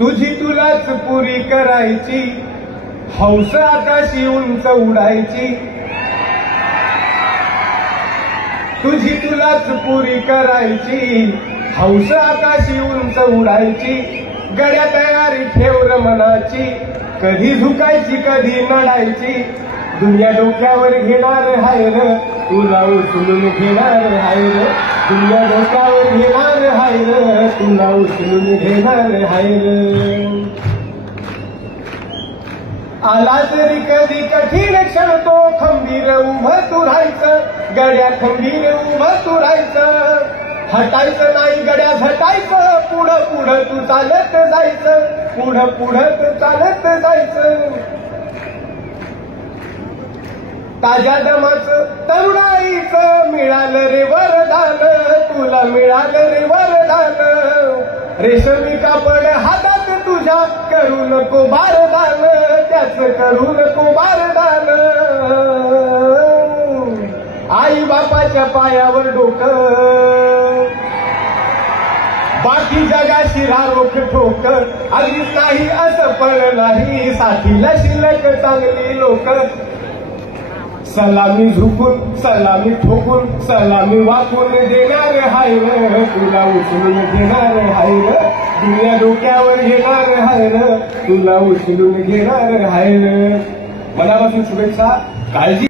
तुझी तुलाच पुरी करायची, हौस आकाशी उंच उडायची. तुझी तुलाच पुरी करायची, हौस आकाशी उंच उडायची. गड्या तयारी ठेव मनाची, कधी झुकायची कधी नडायची. दुनिया डोक्यावर घेणार हाय र, तुला उचलून घेणार हाय र. दुनिया डोक्यावर घेणार हाय र, तुला उचलून घेणार हाय र. आला तरी कधी कठीण क्षण तो खंबीर उभं तू राहायचं. गड्या खंबीर उभं तू राहायचं. हटायचं नाही गड्या झटायचं. पुढं पुढं तू चालत जायचं. पुढं पुढं तू चालत जायचं. ताज्या दमाचं तरुणाईचं मिळालं रे वरदान. तुला मिळालं रे वरदान. रेशमी कापड हातात तुझ्या करू नको बारदान. त्याच करू नको बारदान. आई बापाच्या पायावर डोकं, बाकी जगाशी रारोख ठोकर. अगदीच नाही असं पण नाही, साथीला शिल्लक चांगली लोक. सलामी झुकून सलामी ठोकून सलामी वाकून देणार हाय र, तुला उचलून घेणार हाय र. दुनिया डोक्यावर घेणार हाय र, तुला उचलून घेणार हाय र. मनापासून शुभेच्छा. काळजी